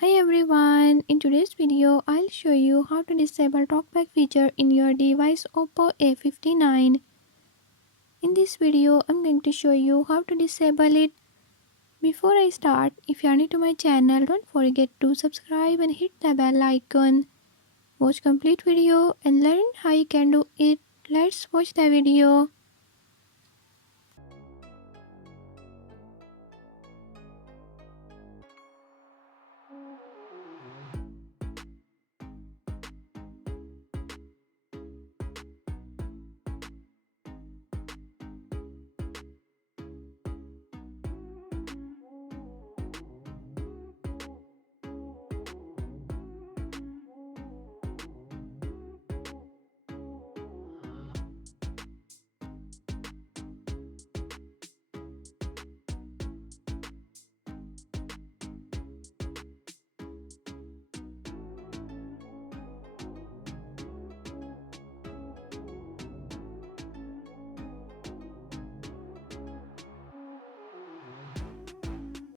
Hi everyone, in today's video I'll show you how to disable talkback feature in your device Oppo A59. In this video I'm going to show you how to disable it. Before I start, if you are new to my channel, don't forget to subscribe and hit the bell icon. Watch complete video and learn how you can do it. Let's watch the video.